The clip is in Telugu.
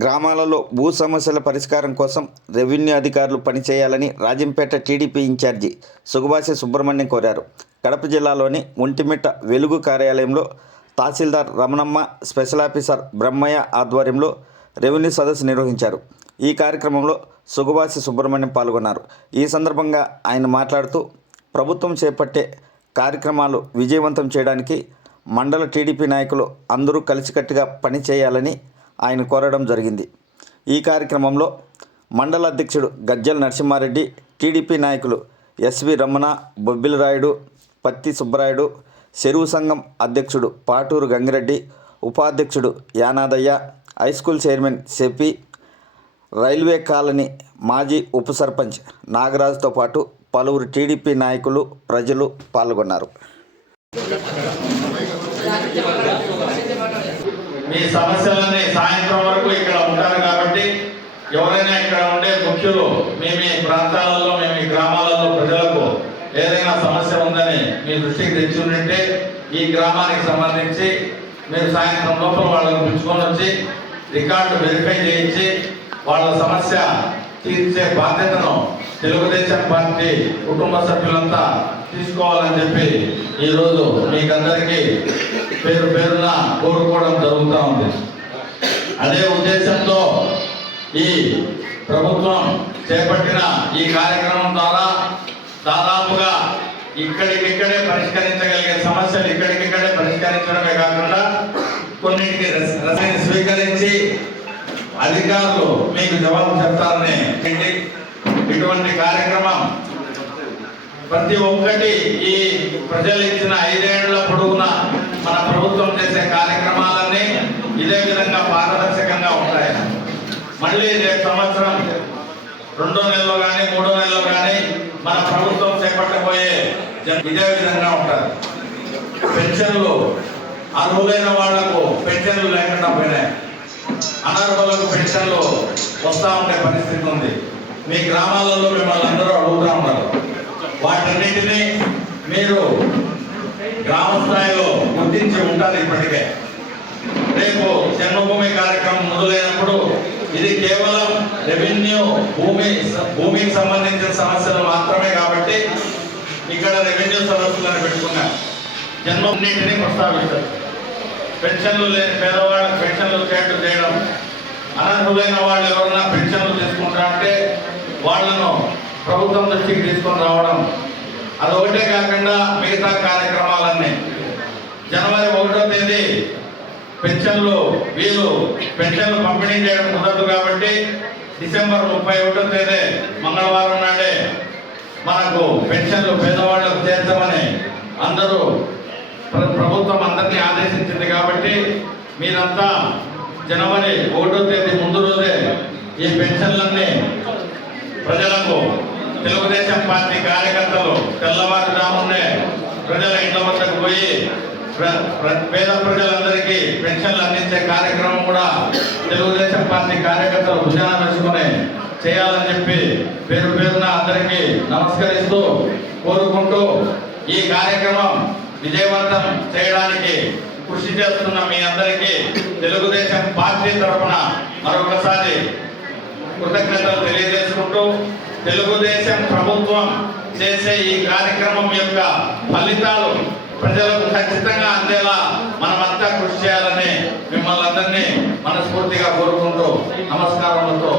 గ్రామాలలో భూ సమస్యల పరిష్కారం కోసం రెవెన్యూ అధికారులు పనిచేయాలని రాజంపేట టీడీపీ ఇన్ఛార్జి సుగబాసి సుబ్రహ్మణ్యం కోరారు. కడప జిల్లాలోని ఒంటిమిట్ట వెలుగు కార్యాలయంలో తహసీల్దార్ రమణమ్మ స్పెషల్ ఆఫీసర్ బ్రహ్మయ్య ఆధ్వర్యంలో రెవెన్యూ సదస్సు నిర్వహించారు. ఈ కార్యక్రమంలో సుగబాసి సుబ్రహ్మణ్యం పాల్గొన్నారు. ఈ సందర్భంగా ఆయన మాట్లాడుతూ ప్రభుత్వం చేపట్టే కార్యక్రమాలు విజయవంతం చేయడానికి మండల టీడీపీ నాయకులు అందరూ కలిసికట్టుగా పనిచేయాలని ఆయన కోరడం జరిగింది. ఈ కార్యక్రమంలో మండల అధ్యక్షుడు గజ్జల నరసింహారెడ్డి టీడీపీ నాయకులు ఎస్వి రమణ బొబ్బిలరాయుడు పత్తి సుబ్బరాయుడు చెరువు సంఘం అధ్యక్షుడు పాటూరు గంగిరెడ్డి ఉపాధ్యక్షుడు యానాదయ్య హై స్కూల్ చైర్మన్ సెపి రైల్వే కాలనీ మాజీ ఉప సర్పంచ్ నాగరాజుతో పాటు పలువురు టీడీపీ నాయకులు ప్రజలు పాల్గొన్నారు. మీ సమస్యలన్నీ సాయంత్రం వరకు ఇక్కడ ఉంటారు కాబట్టి ఎవరైనా ఇక్కడ ఉండే ముఖ్యులు మీ మీ ప్రాంతాలలో మీ మీ గ్రామాలలో ప్రజలకు ఏదైనా సమస్య ఉందని మీ దృష్టికి తెచ్చి ఉంటే ఈ గ్రామానికి సంబంధించి మీరు సాయంత్రం లోపల వాళ్ళని పిలుచుకొని వచ్చి రికార్డు వెరిఫై చేయించి వాళ్ళ సమస్య తీర్చే బాధ్యతను తెలుగుదేశం పార్టీ కుటుంబ సభ్యులంతా తీసుకోవాలని చెప్పి ఈరోజు మీకందరికీ పేరు పేరున కోరుకోవడం జరుగుతూ ఉంది. అదే ఉద్దేశంతో ఈ ప్రభుత్వం చేపట్టిన ఈ కార్యక్రమం ద్వారా దాదాపుగా ఇక్కడికిక్కడే పరిష్కరించగలిగే సమస్యలు ఇక్కడికిక్కడే పరిష్కరించడమే కాకుండా కొన్నింటికి రస- రసాయన స్వీకరించి అధికారులు మీకు జవాబు చెప్తారని ఇటువంటి కార్యక్రమం ప్రతి ఒక్కటి ఈ ప్రజలు ఇచ్చిన ఐదేళ్ళ పొడుగున మన ప్రభుత్వం చేసే కార్యక్రమాలన్నీ ఇదే విధంగా పారదర్శకంగా ఉంటాయి. మళ్ళీ రేపు సంవత్సరం రెండో నెలలో కానీ మూడో నెలలో కానీ మన ప్రభుత్వం చేపట్టబోయే ఇదే విధంగా ఉంటుంది. పెన్షన్లు అర్హులైన వాళ్ళకు పెన్షన్లు లేకుండా పోయినాయి. అనర్హులకు పెన్షన్లు వస్తూ ఉండే పరిస్థితి ఉంది. మీ గ్రామాలలో మిమ్మల్ని అందరూ అడుగుతూ ఉన్నారు. వాటన్నిటినీ మీరు గ్రామ స్థాయిలో గుర్తించి ఉంటారు ఇప్పటికే. రేపు జన్మభూమి కార్యక్రమం మొదలైనప్పుడు ఇది కేవలం రెవెన్యూ భూమి భూమికి సంబంధించిన సమస్యలు మాత్రమే కాబట్టి ఇక్కడ రెవెన్యూ సదస్సులను పెట్టుకున్నాం జన్మన్నింటినీ ప్రస్తావిస్తారు. పెన్షన్లు లేని పేదవాళ్ళకి పెన్షన్లు చేయడం చేయడం అనర్హులైన వాళ్ళు ఎవరైనా పెన్షన్లు తీసుకుంటారంటే వాళ్ళను ప్రభుత్వం దృష్టికి తీసుకొని రావడం. అదొకటే కాకుండా మిగతా కార్యక్రమాలన్నీ. జనవరి ఒకటో తేదీ పెన్షన్లు వీళ్ళు పెన్షన్లు పంపిణీ చేయడం కుదరదు కాబట్టి డిసెంబర్ ముప్పై ఒకటో తేదీ మంగళవారం నాడే మనకు పెన్షన్లు పేదవాళ్ళకు చేర్చమని అందరూ ప్రభుత్వం అందరినీ ఆదేశించింది కాబట్టి మీరంతా జనవరి ఒకటో తేదీ ముందు రోజే ఈ పెన్షన్లన్నీ ప్రజలకు తెలుగుదేశం పార్టీ కార్యకర్తలు తెల్లవారుజామునే ప్రజల ఇంట్లో వద్దకు పోయి పేద ప్రజలందరికీ పెన్షన్లు అందించే కార్యక్రమం కూడా తెలుగుదేశం పార్టీ కార్యకర్తలు భుజాన వేసుకుని చేయాలని చెప్పి పేరు పేరున అందరికీ నమస్కరిస్తూ కోరుకుంటూ ఈ కార్యక్రమం విజయవంతం చేయడానికి కృషి చేస్తున్న మీ అందరికీ తెలుగుదేశం పార్టీ తరఫున మరొకసారి కృతజ్ఞతలు తెలియజేసుకుంటూ తెలుగుదేశం ప్రభుత్వం చేసే ఈ కార్యక్రమం యొక్క ఫలితాలు ప్రజలకు ఖచ్చితంగా అందేలా మనమంతా కృషి చేయాలని మిమ్మల్ని అందరినీ మనస్ఫూర్తిగా కోరుకుంటూ నమస్కారములతో